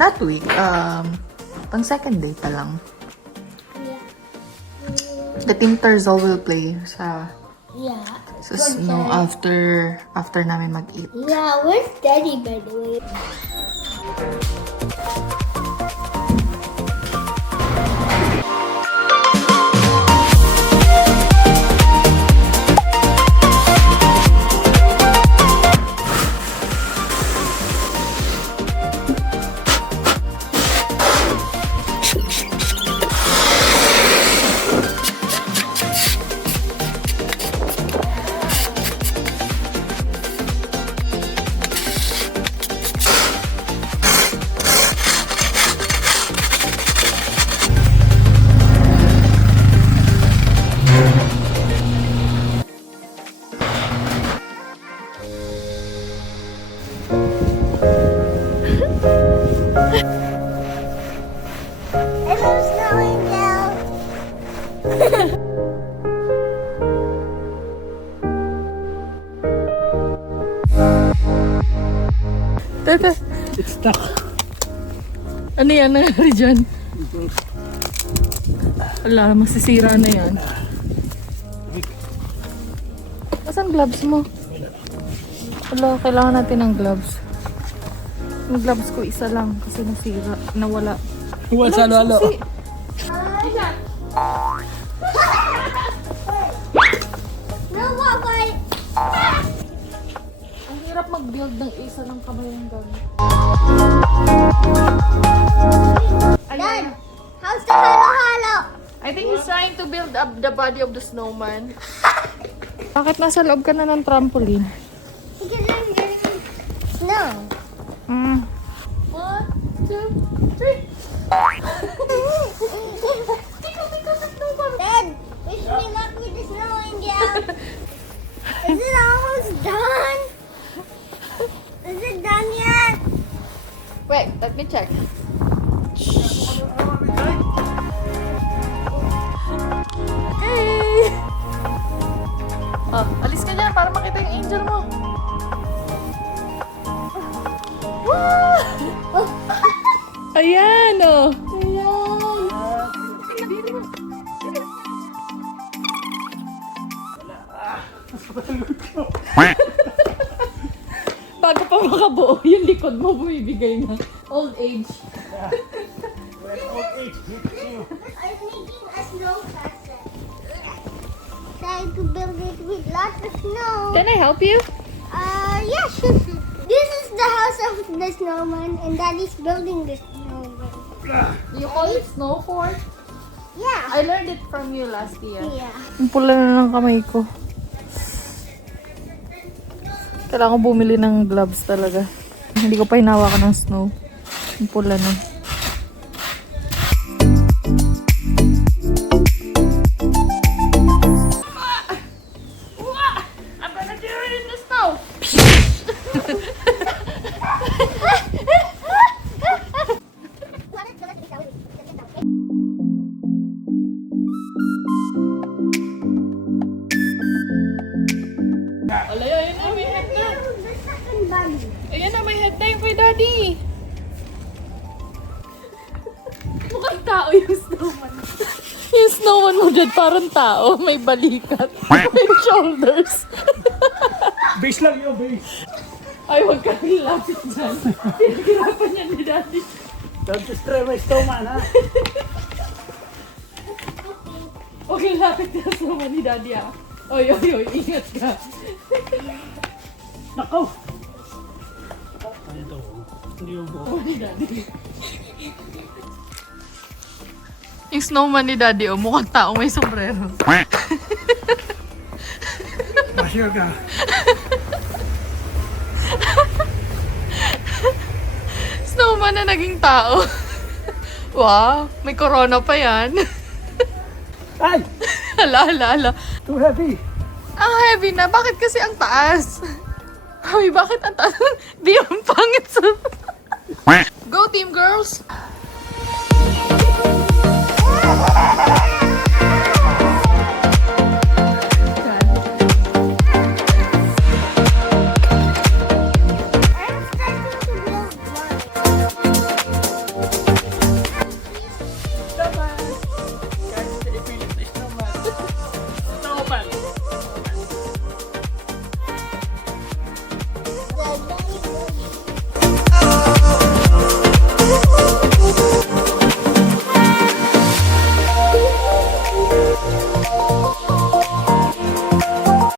Not week. Pang second day pa lang. The Team Terzol will play sa snow after namin mag-eat. Yeah, where's Daddy, by the way? It's snowing now. Tata, It's stuck. ano yan nangyari dyan? Wala, masisira na yan. Asan gloves mo? Wala, kailangan natin ng gloves. Yung gloves ko isa lang kasi nasira, nawala. Huwag sa halo-halo. Susi. No, Papa. Ang hirap mag-build ng isa ng kamay ng gamit. Dad, how's the halo-halo? I think he's trying to build up the body of the snowman. Bakit nasa loob ka na ng trampoline? Because I'm getting snow. Mm. 1, 2, 3. Dad, wish me luck with the snow, India. Is it almost done? Is it done yet? Wait, let me check. Hey! Oh, alis ka dyan para makita yung angel mo. Wow! Ayan, oh. Bago pa makabuo, yung likod mo bumibigay na. Old age. I'm making a snow castle. Try to build it with lots of snow. Can I help you? Yeah, sure. This is the house of the snowman, and Daddy's building the snowman. You call it snow fort? Yeah. I learned it from you last year. Yeah. Ang pula na ng kamay ko. Kailangan ko bumili ng gloves talaga. Hindi ko pa hinawakan ng snow. Ang pula na. I'm gonna do it in the snow! Wala, ayun na, may head na. The second body. Ayan na, may head na yung kay Daddy. Mukhang tao yung snowman. Yung snowman mo dyan, parang tao. May balikat. May shoulders. Base lang yun, base. Ay, huwag ka nilapit dyan. Pinaghirapan niya ni Daddy. Don't destroy my stomach, ha? Huwag kang lapit na snowman ni Daddy, ah. Oy, oy, oy, ingat ka. Nakaw! Ito, hindi yung buo. Oh, ni Daddy. Yung snowman ni Daddy, oh, mukhang tao may sombrero. Masya ka. Snowman na naging tao. Wow, may corona pa yan. Ay! Hala, hala, hala. Too heavy. Ang heavy na. Bakit kasi ang taas? Hoy, bakit ang taas? Di ang pangit sa... Go, team girls!